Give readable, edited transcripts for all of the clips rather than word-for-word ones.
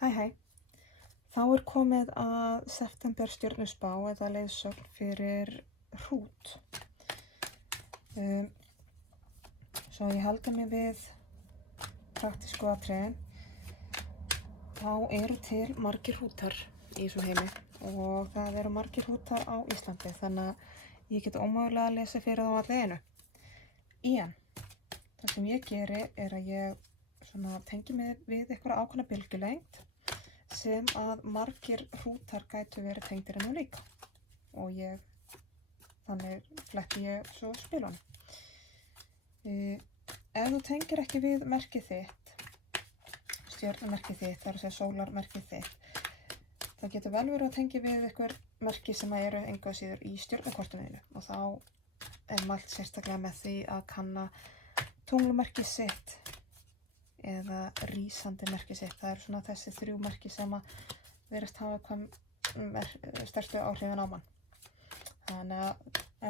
Hæ. Þá er komið að september stjörnuspá eða leiðsögn fyrir hrút. Svo ég haldi mig við praktísku atriðin. Þá eru til margir hrútar í þessu heimi og það eru margir hrútar á Íslandi, þannig að ég get ómögulega að lesa fyrir þá allir einu. En það sem ég geri er að ég tengi mig við einhverja ákveðna bylgjulengd sem að margir hrútar gætu verið tengdir ennum líka og þannig fletti ég svo spilunum. Ef þú tengir ekki við merkið þitt, stjörnumerkið þitt, það er að segja sólarmerkið þitt, þá getur vel verið að tengja við einhver merki sem eru engu að síður í stjörnukortinu og þá er mælt sérstaklega með því að kanna tunglumerkið sitt eða rísandi merkið sitt. Það eru svona þessi 3 merki sem að virðast hafa stærstu áhrifin á mann. Þannig að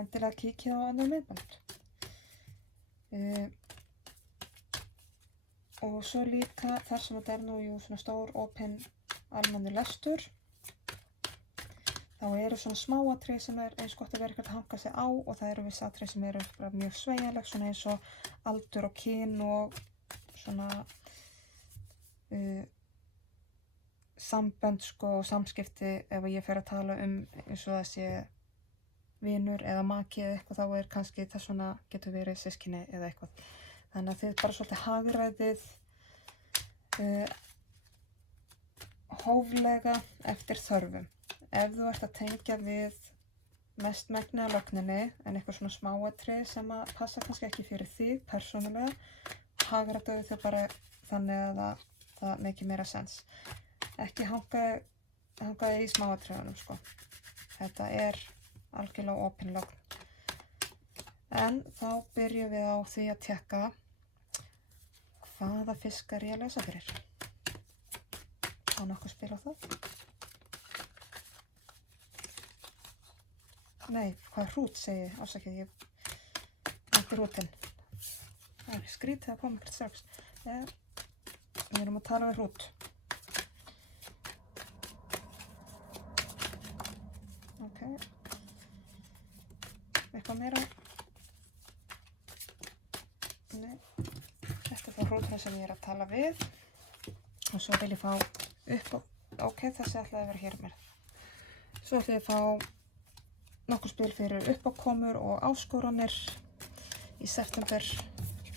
endilega kíkja á önnur myndbönd. Og svo líka þar sem þetta er nú svona stór, opinn, almennur lestur, þá eru svona smáatriði sem er eins gott að vera eitthvað að hanga sig á og það eru viss atriði sem eru mjög sveigjanleg, svona eins og aldur og kyn og svona sambönd og samskipti. Ef ég fer að tala eins og það sé vinur eða maki eða eitthvað, þá er kannski það svona getur verið systkini eða eitthvað. Þannig að þið bara svolítið hagræðið hóflega eftir þörfum. Ef þú ert að tengja við mest megnið af lögninni en eitthvað svona smáatriði sem að passa kannski ekki fyrir þig persónulega, hagræðið þau bara þannig að það make meira sens. Ekki hanga í smáatriðunum, sko. Þetta er algjörlega opin lögn. En þá byrjum við á því að tékka hvaða fiskar ég að lesa fyrir. Á nokkuð spil á það? Nei, hvað hrút segi ég? Afsakið, ég ætti hrútinn. Það er skrítið að koma bara strax. Við erum að tala um hrút. Ok. Eitthvað meira? Nei. Þetta er það hrúturinn sem ég er að tala við. Og svo vil ég fá upp á... Ok, þessi ætlaði að vera hér með. Svo ætla ég að fá nokkur spil fyrir uppákomur og áskoranir í september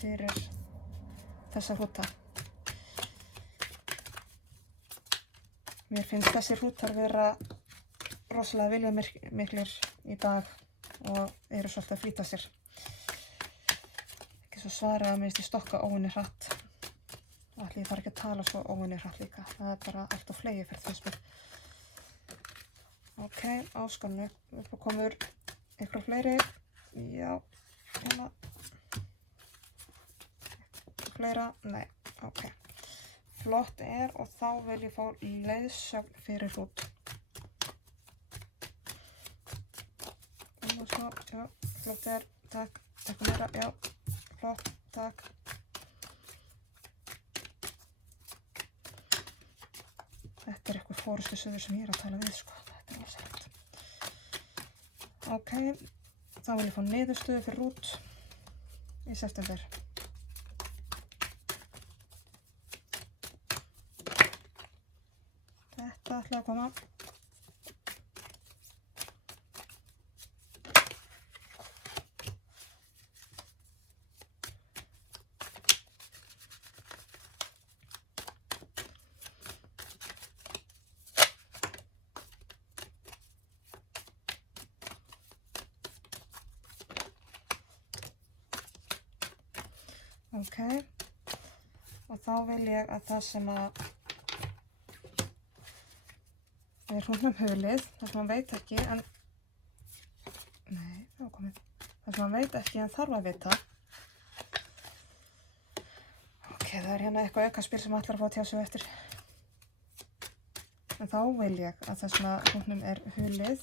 fyrir þessa hrúta. Mér finnst þessi hrútar vera rosalega viljamiklir í dag og eru svolítið að flýta sér. Ekki svo svarið að minnst ég stokka óvinni hratt. Ætli ég þarf ekki að tala svo óvinni hratt líka. Það er bara allt of fleyið fyrir þau spil. Ok, áskornu, uppákomur, ykkur fleiri. Já, hérna. Fleira, nei, ok. Flott er og þá vil ég fá leiðsögn fyrir hrút. Og svo, já, flott er, takk, eitthvað meira, já, flott, takk. Þetta er eitthvað fórustusöður sem ég er að tala við, sko, þetta er rosalegt. Ok, þá vil ég fá niðurstöðu fyrir hrút í september. Þetta ætla að koma. Ok, og þá vil ég að það sem að er hrútnum hulið, það sem hann veit ekki en nei, það var komið. Það sem hann veit ekki en þarf að vita. Ok, það er hérna eitthvað aukaspil sem ætlar að fá tjá sig eftir. En þá vil ég að það sem að hrútnum er hulið,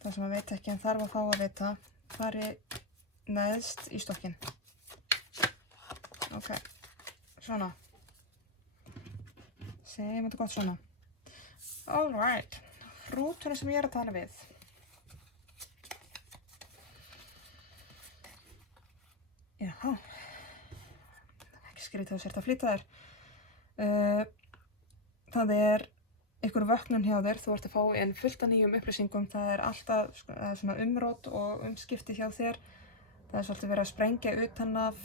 það sem hann veit ekki en þarf að fá að vita, fari neðst í stokkinn. Ok, svona. Segjum þetta gott svona. Alright, hrúturinn sem ég að tala við. Jaha, ekki skrítið að sért að flýta þér. Það einhver vöknun hjá þér, þú ert að fá inn fullt af nýjum upplýsingum, það alltaf svona umrót og umskipti hjá þér. Það svolítið verið að sprengja utan af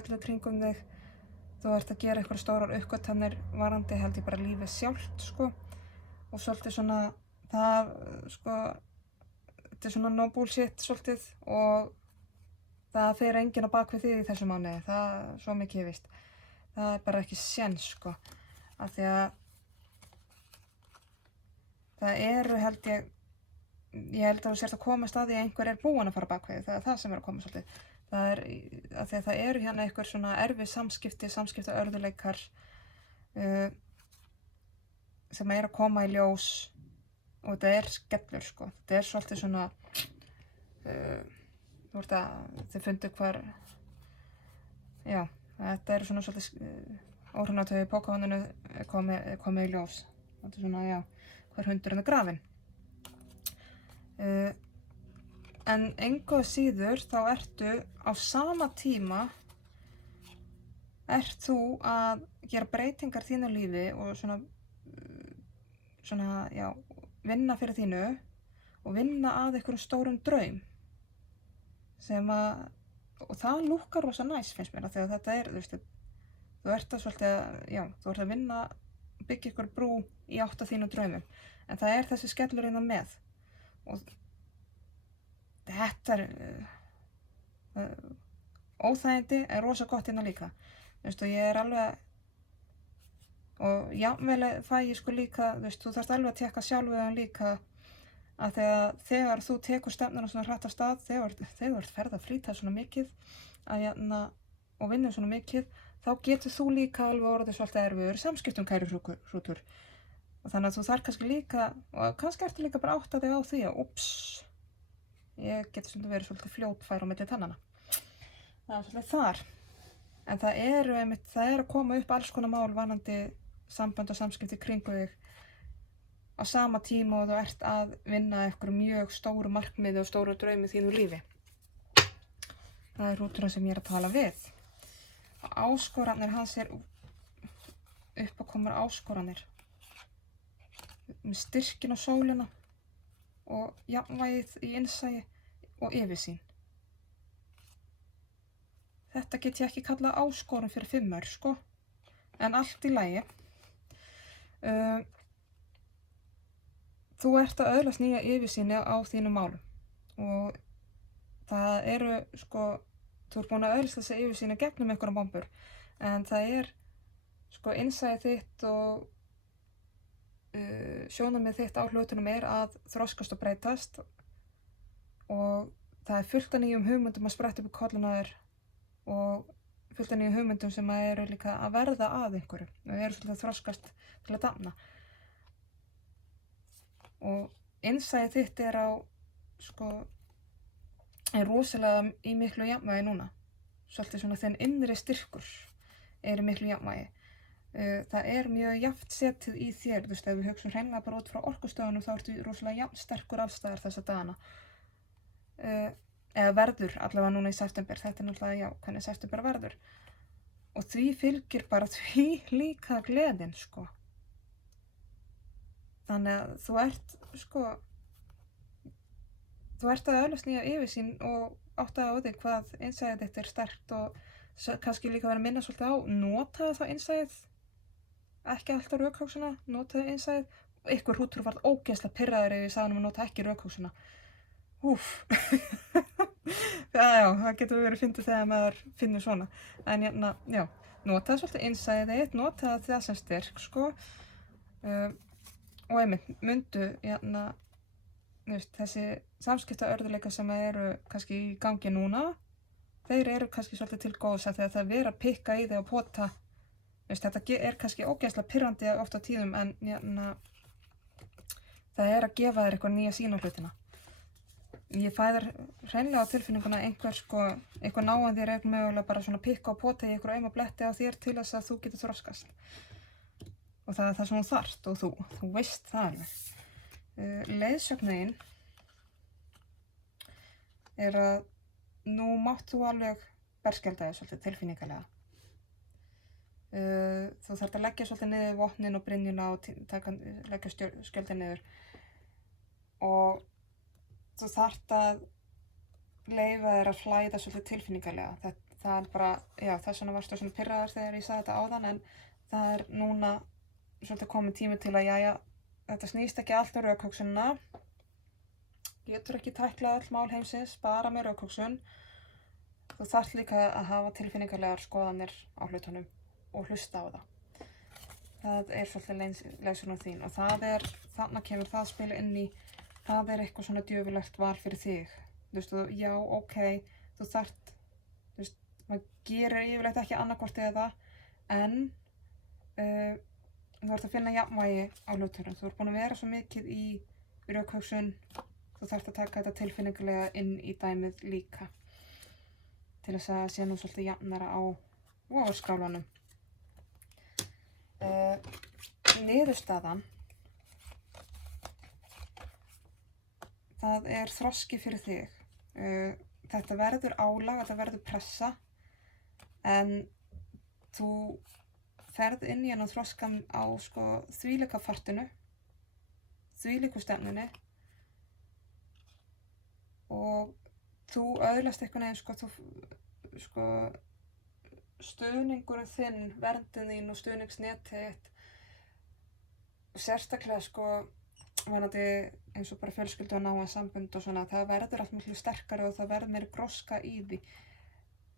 öllu kringum þig. Þú ert að gera einhverjar stórar uppgötvanir varðandi held ég bara lífið sjálft, sko. Og svolítið svona, þetta svona no bullshit svolítið og það fer enginn á bak við þig í þessu mánuði, það svo mikið ég víst. Það bara ekki séns, sko. Af því að það eru held ég held að þú sért að komast að því að einhver búinn að fara bak við þig, það það sem að koma svolítið. Það af því að það eru hérna einhver svona erfið samskiptaörðugleikar sem að koma í ljós og þetta skellur, sko. Þetta svolítið svona, þið fundu hvar, já, þetta svona svolítið óhreinlæti í pókahóninu komið í ljós. Þetta svona, já, hvar hundurinn grafinn. En engu að síður þá ertu á sama tíma þú að gera breytingar í þínu lífi og svona, já, vinna fyrir þínu og vinna að einhverjum stórum draum sem og það lúkkar rosa næs finnst mér þegar þetta þú veist, þú ert að svolítið, já, þú ert að vinna, byggja ykkur brú í átt að þínu draumum en það þessi skellur innan með og þetta óþægindi rosa gott innan líka. Þú veist, og ég alveg og jafnvel fæ ég sko líka, þú veist, þú þarft alveg að tékka sjálfur líka að þegar þú tekur stefnuna svona hratt af stað, þegar þú ert ferð að flýta svona mikið og vinnur svona mikið, þá getur þú líka alveg orðið svolítið erfiður samskiptum kæri hrútur. Og þannig að þú þarf kannski líka, og kannski ertu líka bara átt að þig á því að úps, ég geti svona verið svolítið fljótfær á milli tannana. Það svolítið þar. En það að koma upp alls konar mál varðandi samband og samskipti kringu þig á sama tíma og þú ert að vinna einhverju mjög stóru markmiði og stóru draumi í þínu lífi. Það hrúturinn sem ég að tala við. Og áskoranir hans uppákomur áskoranir. Með styrkin og sólina og jafnvægið í innsæi og yfirsýn. Þetta get ég ekki kallað áskorun fyrir 5, sko, en allt í lagi. Þú ert að öðlast nýja yfirsýn á þínum málum og það sko, þú ert búin að öðlast þessa yfirsýn gegnum einhverjum bombur, en það sko, innsæið þitt og sjónarmið þitt á hlutunum að þroskast og breytast og það fullt af nýjum hugmyndum að spretta upp í kolluna þér og fullt af nýjum hugmyndum sem líka að verða að einhverju og svolítið að þroskast til að dafna og innsæið þitt sko, rosalega í miklu jafnvægi núna svolítið svona þinn innri styrkur í miklu jafnvægi. Það mjög jafnt setið í þér, þú veist, ef við hugsum hreinlega bara út frá orkustöðunum þá ertu rosalega jafn sterkur alls staðar þessa dagana. Eða verður, allavega núna í september, þetta náttúrulega, já, hvernig september verður. Og því fylgir bara því líka gleðin, sko. Þannig að þú ert að öðlast nýja yfirsýn og áttaðu á því hvað innsæðið þitt sterkt og kannski líka vera að minna svolítið á, notaðu það innsæðið. Ekki alltaf rökhugsunna, notaðu innsæðið. Ykkur hrútur varð ógeðslega pirraður ef ég sagði að nota ekki rökhugsunna. Úff. Já, það getur verið fyndið þegar maður finnur svona. En já, notaðu svolítið innsæðið þitt, notaðu það sem styrk, sko. Og einmitt, mundu, þessi samskiptaörðugleikar sem kannski í gangi núna, þeir kannski svolítið til góðs að þegar það vera að pikka í þig og pota. Þetta kannski ógeðslega pirrandi oft á tíðum en það að gefa þér eitthvað nýja sýn á hlutina. Ég fæ þér hreinlega á tilfinninguna einhver náðan þér mögulega bara svona pikka og pota í einhverju auma bletti á þér til þess að þú getur þroskast. og það er það sem þú þarft og þú veist það alveg. Leiðsögnin er að nú mátt þú alveg berskjalda þig svolítið tilfinningalega. Þú þarft að leggja svolítið niður vopnin og brynjuna og leggja skjöldin niður og þú þarft að leyfa þér að flæða svolítið tilfinningalega. Það er bara, já, þess vegna varstu svona pirraður þegar ég sagði þetta áðan, en það er núna svolítið kominn tími til að jæja, þetta snýst ekki allt um rökhugsunina. Getur ekki tæklað öll mál heimsins bara með rökhugsun. Þú þarft líka að hafa tilfinningalegar skoðanir á hlutunum og hlusta á það. Það er svolítið leiðsögnin þín og þarna kemur það að spila inn í, það er eitthvað svona djöfulegt val fyrir þig. Þú veist, já, ok, þú þarft, þú veist, maður gerir yfirleitt ekki annarkvort eða, en þú ert að finna jafnvægi á hlutunum. Þú ert búin að vera svo mikið í rökhugsun, þú þarft að taka þetta tilfinningalega inn í dæmið líka til þess að sé nú svolítið jafnara á vogarskálanum. Niðurstaðan, það er þroski fyrir þig. Þetta verður álag, þetta verður pressa, en þú ferð inn í hennan þroskan á þvílíka fartinu, þvílíku stefnunni og þú öðlast einhvern veginn stuðningur þinn, verndin þín og stuðningsnetið þitt og sérstaklega vonandi eins og bara fjölskyldu og náa sambönd og svona, það verður allt miklu sterkari og það verður meiri gróska í því.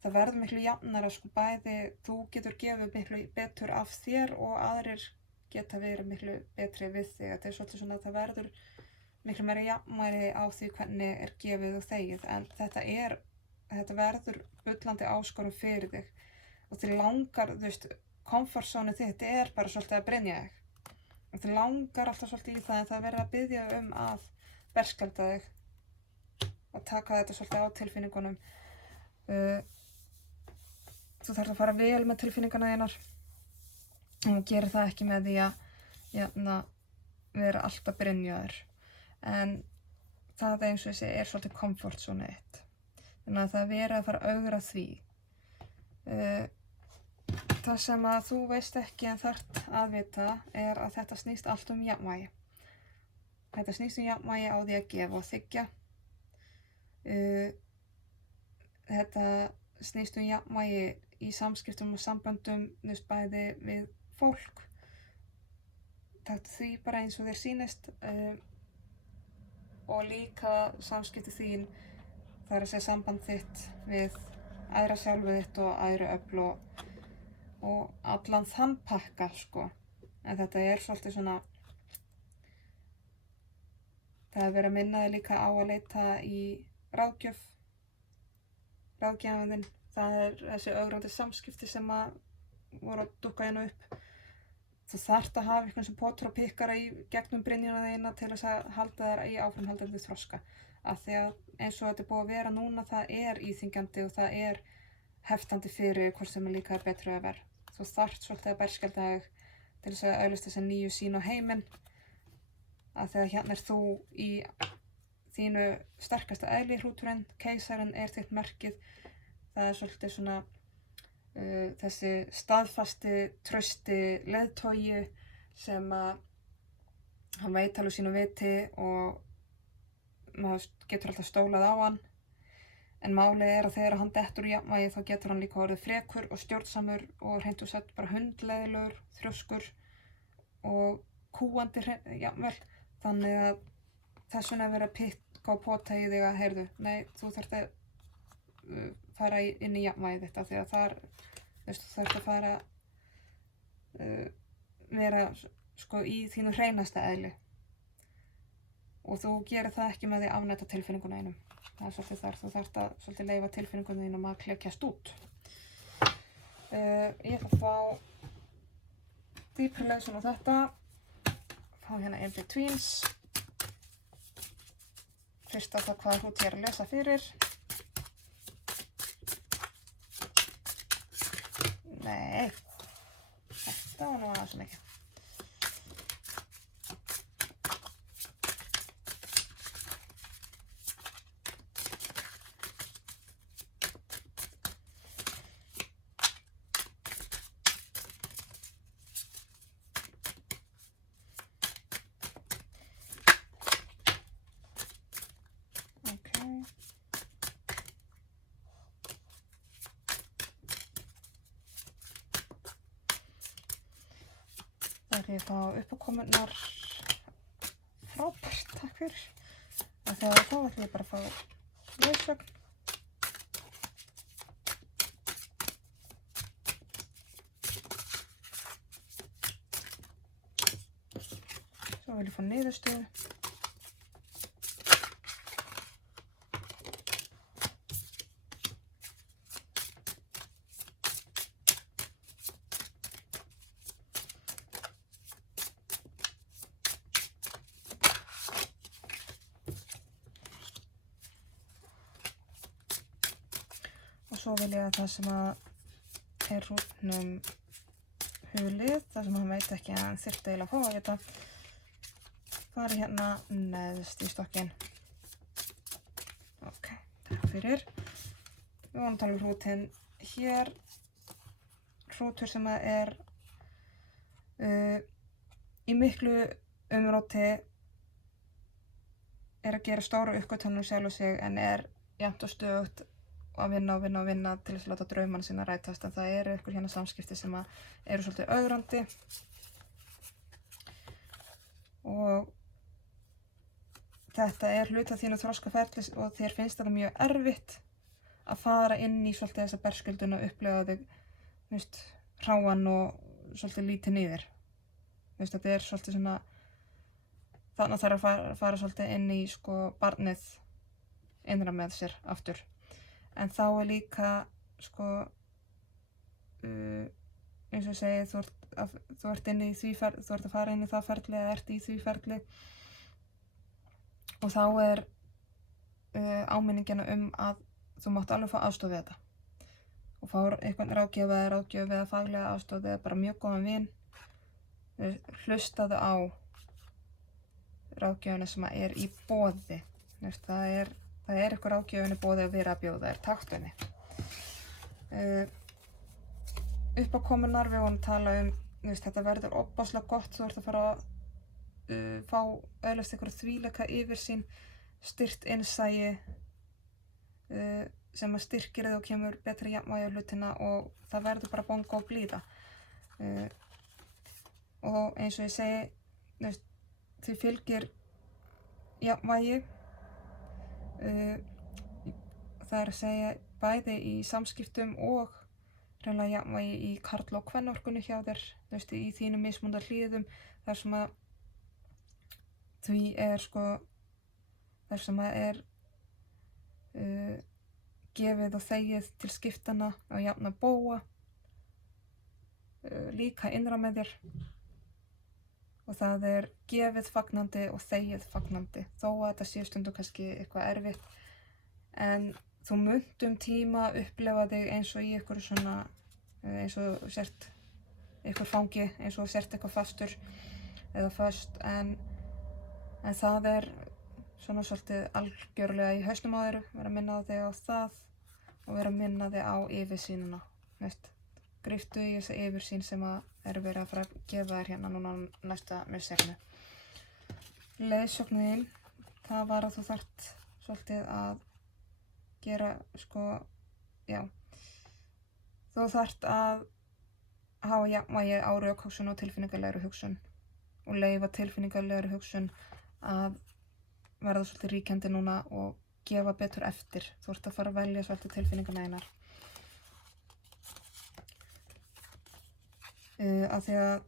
Það verður miklu jafnara, bæði þú getur gefið miklu betur af þér og aðrir geta verið miklu betri við þig. Þetta er svolítið svona að það verður miklu meiri jafnvægi á því hvernig er gefið og þegið, en þetta verður bullandi áskorun fyrir þig og þig langar, þú veist, komfortzónið þitt er bara svolítið að brynja þig. Þig langar alltaf svolítið í það, en það verður að biðja að berskjalda þig og taka þetta svolítið á tilfinningunum. Þú þarft að fara vel með tilfinninguna þínar og gerir það ekki með því að vera alltaf brynjaður. En það eins og þessi er svolítið komfortzónið þitt. Þannig að það verður að fara að augra því. Það sem að þú veist ekki en þarft að vita er að þetta snýst allt jafnvægi. Þetta snýst jafnvægi á því að gefa og þiggja. Þetta snýst jafnvægi í samskiptum og samböndum, bæði við fólk. Taktu því bara eins og þér sýnist og líka samskipti þín, það er að segja samband þitt við aðra sjálfu þitt og aðra öfl og allan þann pakka, En þetta er svolítið svona, það er verið að minna þig líka á að leita í ráðgjafinn, það er þessi ögrandi samskipti sem að voru að dúkka hérna upp. Þú þarft að hafa eitthvað sem potur og pikkara í gegnum brynjuna þína til þess að halda þér í áframhaldandi þroska. Af því að eins og þetta er búið að vera núna, það er íþyngjandi og það er heftandi fyrir hvort sem er líka betri að vera. Þú þarft svolítið að berskjalda þig til þess að öðlast þessa nýju sýn á heiminn. Af því að hérna er þú í þínu sterkasta eðli hrúturinn, keisarinn er þitt merkið. Það er svolítið svona þessi staðfasti, trausti leiðtogi sem að hann veit alveg sínu viti og maður getur alltaf stólað á hann. En málið er að þegar hann dettur í jafnvægi þá getur hann líka orðið frekur og stjórnsamur og hreint og sett bara hundleiðilegur, þrjóskur og kúandi jafnvel. Þannig að þess vegna er verið að pikka og pota í þig að heyrðu, nei, þú þarft að fara inn í jafnvægið þetta því að þar, þú þarft að fara vera í þínu hreinasta eðli og þú gerir það ekki með því að afnæta tilfinninguna einum. Það er svolítið þar, þú þarft að svolítið leyfa tilfinningunum þínum að klekjast út. Ég ætla að fá dýpri lausun á þetta, fá hérna in betweens. Fyrst á það hvað hrút ég er að lesa fyrir. Nei, þetta var nú aðeins mikið. er ég að fá uppákomurnar. Frábært, takk fyrir. Þegar þá ætlum ég bara að fá leiðsögn. Svo vil ég fá niðurstöðu. Og svo vil ég að það sem að er hrútnum hulið, það sem hann veit ekki að hann þyrfti eiginlega að fá að vita, fari hérna neðst í stokkinn. Ok, takk fyrir. Við vorum að tala um hrútinn hér. Hrútur sem er í miklu umróti, er að gera stóru uppgötvanir sjálfu sig en er jafnt og stöðugt að vinna til þess að láta draumana sína rætast. En það eru ykkur hérna samskipti sem eru svolítið ögrandi og þetta er hluti af þínu þroskaferli og þér finnst þetta mjög erfitt að fara inn í svolítið þessa berskjöldu og upplifa þig, hráan og svolítið lítið niður. Þetta er svolítið svona, þannig þarf að fara svolítið inn í barnið innra með sér aftur. En þá er líka, eins og ég segi, þú ert inn í því ferli, þú ert að fara inn í það ferli eða ert í því ferli. Og þá er áminningina að þú mátt alveg fá aðstoð við þetta. Og fá einhvern ráðgjöf eða faglega aðstoð eða bara mjög góðan vin. Hlustaðu á ráðgjöfina sem er í boði. Það er eitthvað ráðgjöfin í boði að vera að bjóða þér, taktu henni. Uppákomurnar, við vorum að tala um, þetta verður ofboðslega gott, þú ert að fara að fá öðlast einhverja þvíleika yfirsýn, styrkt innsæi sem að styrkir þig og kemur betra jafnvægi á hlutina og það verður bara bongo og blíða. Og eins og ég segi, því fylgir jafnvægi. Það er að segja bæði í samskiptum og hreinlega jafnvægi í karl- og kvennorkunni hjá þér, í þínum mismunandi hliðum, þar sem að því er þar sem að er gefið og þegið til skiptana á jafna bóga, líka innra með þér. Og það er gefið fagnandi og þegið fagnandi, þó að þetta sé stundum kannski eitthvað erfitt. En þú munt tíma upplifa þig eins og í ykkur svona, eins og sért ykkur fangi, eins og sért eitthvað fastur eða föst. En það er svona svolítið algjörlega í hausnum á þér, vera að minna þig á það og vera að minna þig á yfirsýnina. Gríptu í þessa yfirsýn sem er verið að fara að gefa þér hérna núna næsta misserinu. Leiðsögnin, það var að þú þarft svolítið að gera, þú þarft að hafa jafnvægi á rökhugsun og tilfinningalegri hugsun og leyfa tilfinningalegri hugsun að verða svolítið ríkjandi núna og gefa betur eftir. Þú ert að fara að velja svolítið tilfinningarna einar. Af því að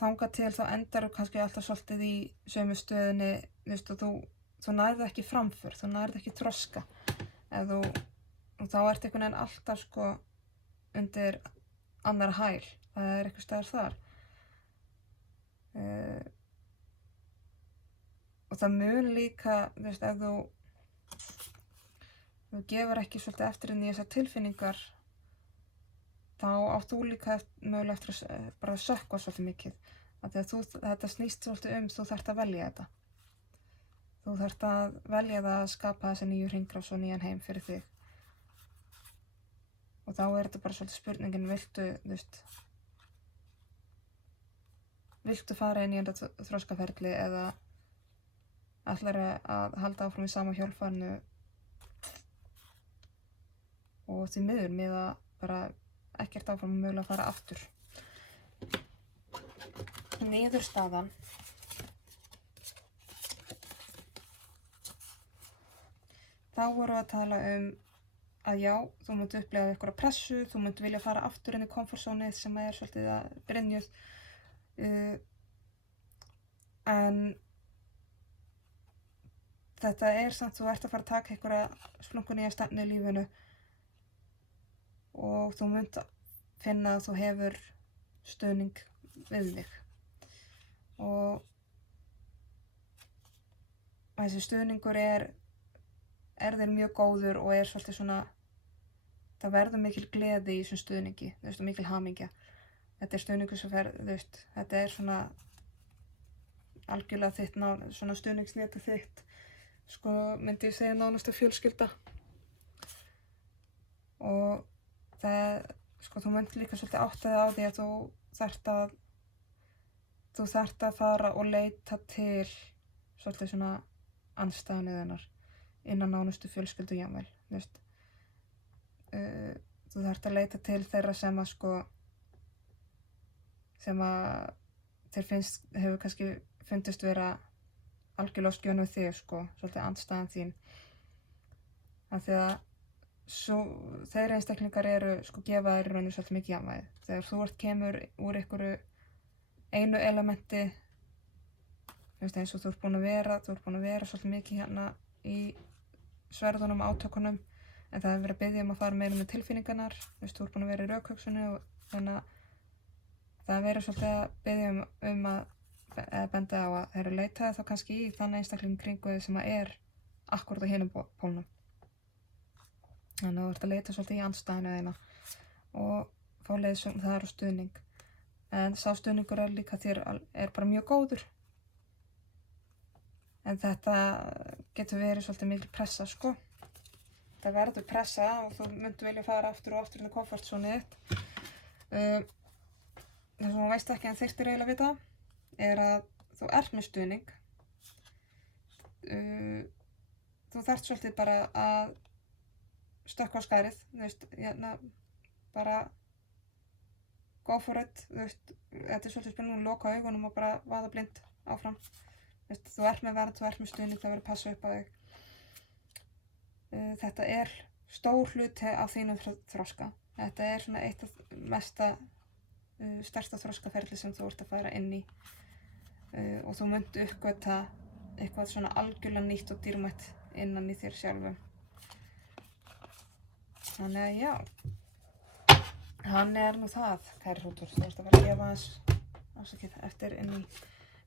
þangað til þá endar kannski alltaf svolítið í sömu stöðunni, og þú nærð ekki framför, þú nærð ekki þroska. Og þá ert einhvern veginn alltaf undir annar hæl, það er eitthvað staðar þar. Og það mun líka, ef þú gefur ekki svolítið eftir inn í þessar tilfinningar, þá átt þú líka mögulega eftir að bara sökkva svolítið mikið. Af því að þetta snýst svolítið þú þarft að velja þetta. Þú þarft að velja það að skapa þessi nýju hringrás og nýjan heim fyrir þig. Og þá er þetta bara svolítið spurningin, viltu fara inn í þetta þroskaferli eða ætlar að halda áfram í sama hjólfarinu og því miður með að bara ekkert áfram mögulega að fara aftur. niðurstaðan. Þá vorum við að tala að já, þú munt upplifa einhverja pressu, þú munt vilja fara aftur inn í komfortzónið sem er svolítið að brynjuð. En þetta samt, þú ert að fara að taka einhverja splunkunýja stefnu í lífinu og þú munt finna að þú hefur stuðning við þig. Og þessi stuðningur er þér mjög góður og svolítið svona, það verður mikil gleði í þessum stuðningi, þú veist, og mikil hamingja. Þetta stuðningur sem þú veist, þetta svona algjörlega þitt, svona stuðningsneti þitt, sko, myndi ég segja nánast að fjölskylda. Og það, sko, þú munt líka svolítið áttaði á því að þú þarft að fara og leita til svolítið svona andstæðunni þinnar innan nánustu fjölskyldu jafnvel, þú veist. Þú þarft að leita til þeirra sem þér hefur kannski fundist vera algjörlega skjön við þig, sko, svolítið andstæðan þín. Af því að þeir einstaklingar gefa þér í rauninu svolítið mikið jafnvægi. Þegar þú kemur úr einhverju einu elementi, þú veist, eins og þú ert búin að vera svolítið mikið hérna í sverðunum, átökunum, en það hefur verið að biðja að fara meira með tilfinningarnar, þú veist, þú ert búin að vera í rökhugsunni og þannig að það hefur verið svolítið að biðja að benda á að þeir eru leitaði þá kannski í þann einstakling kringu þig sem akkúrat á hinum pólnum. Þannig að þú ert að leita svolítið í andstæðinu þína og fá leiðsögn þar og stuðning. En sá stuðningur líka þér bara mjög góður. En þetta getur verið svolítið mikil pressa, sko. Það verður pressa og þú myndir vilja fara aftur og aftur inn í komfortzónið þitt. Það sem þú veist ekki en þyrftir eiginlega vita að þú ert með stuðning. Þú þarft svolítið bara að stökkva á skærið, þú veist, bara go for it, þú veist, þetta svolítið spennandi, loka augunum og bara vaða blind áfram. Þú ert með vernd, þú ert með stuðning, það verður að passa upp á þig. Þetta stór hluti af þínum þroska. Þetta svona eitt af stærsta þroskaferli sem þú ert að fara inn í. Og þú munt uppgöta eitthvað svona algjörlega nýtt og dýrmætt innan í þér sjálfum. Þannig að já, hann nú það, kæri hrútur. Þú ert að fara að gefa afsakið eftir inn í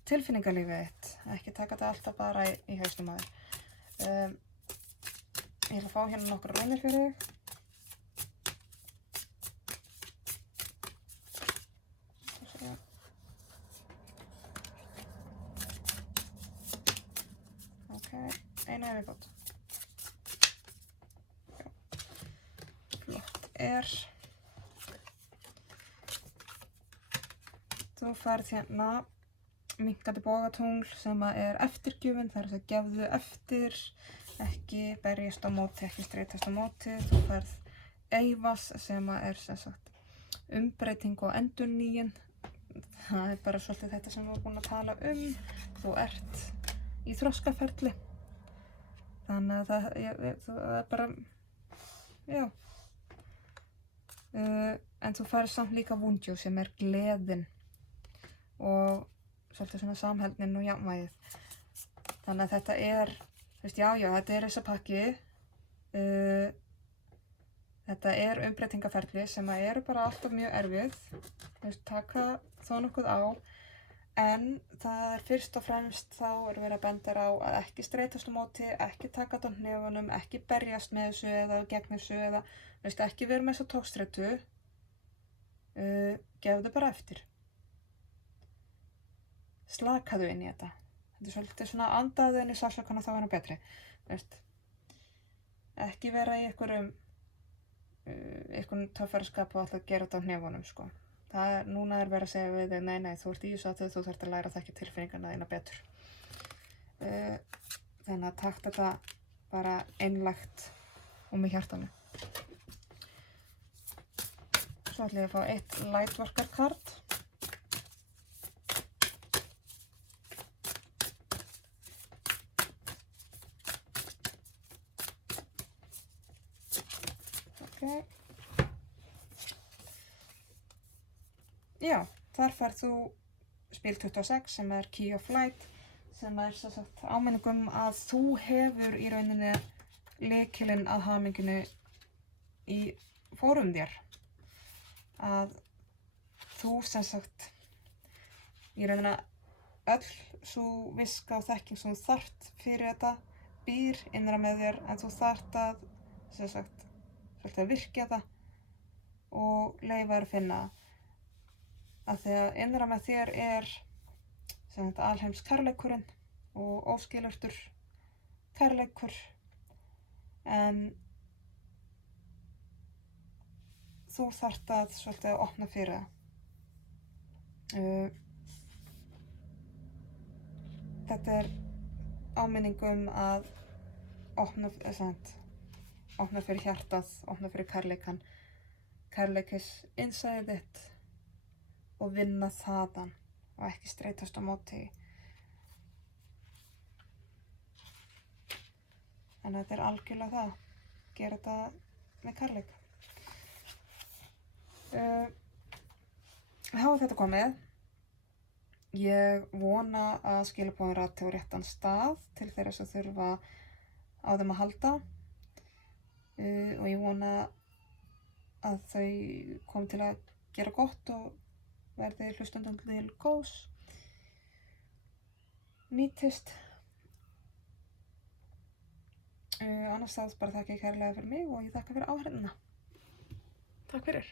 tilfinningalífið þitt, ekki taka þetta alltaf bara í hausnum að þér. Ég ætla að fá hérna nokkra raunir fyrir þig. Ok, eina viðbót. Flott þú færð hérna minnkandi bogatungl sem eftirgjöfin, það að gefðu eftir, ekki berjast á móti, ekki streitast á móti. Þú færð eivas sem sem sagt umbreyting og endurnýjun. Það bara svolítið þetta sem við erum búin að tala Þú ert í þroskaferli. Þannig að það bara, já. En þú færð samt líka vundjú sem gleðin og svolítið svona samheldnin og jafnvægið. Þannig að þetta þú veist, já, þetta þessa pakki. Þetta umbreytingaferli sem bara alltaf mjög erfið. Þú veist, taka þó nokkuð á. En það fyrst og fremst þá verið að benda á að ekki streitast á móti, ekki taka þetta á hnefunum, ekki berjast með þessu eða gegn þessu eða, þú veist, ekki vera með þessu tókstreitu. Gefðu bara eftir. Slakaðu inn í þetta. Þetta svolítið svona andaðu inn í sálsakana þá betri. Veist. Ekki vera í einhverjum töffaraskap og alltaf gera þetta á hnefunum, sko. Núna verið að segja við þig, nei, þú ert í þessu að þú þarft að læra að þekkja tilfinningarna þína betur. Þannig að takk þetta bara einlægt og með hjartanu. Svo ætlum ég að fá eitt lightworker kart. já, þar færð þú spil 26 sem Key of Light, sem sem sagt áminning að þú hefur í rauninni lykilinn að hamingjunu í fórum þér. Að þú sem sagt í rauninni öll svo viska og þekking sem þú þarft fyrir þetta býr innra með þér, en þú þarft að sem sagt svolítið virkja það og leyfa þér að finna að því að innra með þér sem þetta alheims kærleikurinn og óskilortur kærleikur, en þú þarft að svolítið að opna fyrir það. Þetta áminning að opna fyrir hjartað, opna fyrir kærleikan, kærleikis innsæðið þitt og vinna þaðan og ekki streitast á móti. En þetta algjörlega það, gera þetta með kærleik. Þá þetta komið. Ég vona að skilaboðin rati á réttan stað til þeirra sem þurfa á þeim að halda og ég vona að þau komi til að gera gott og verði hlustendum til góðs, nýtist. Annars þá bara þakka ég kærlega fyrir mig og ég þakka fyrir áheyrnina. Takk fyrir.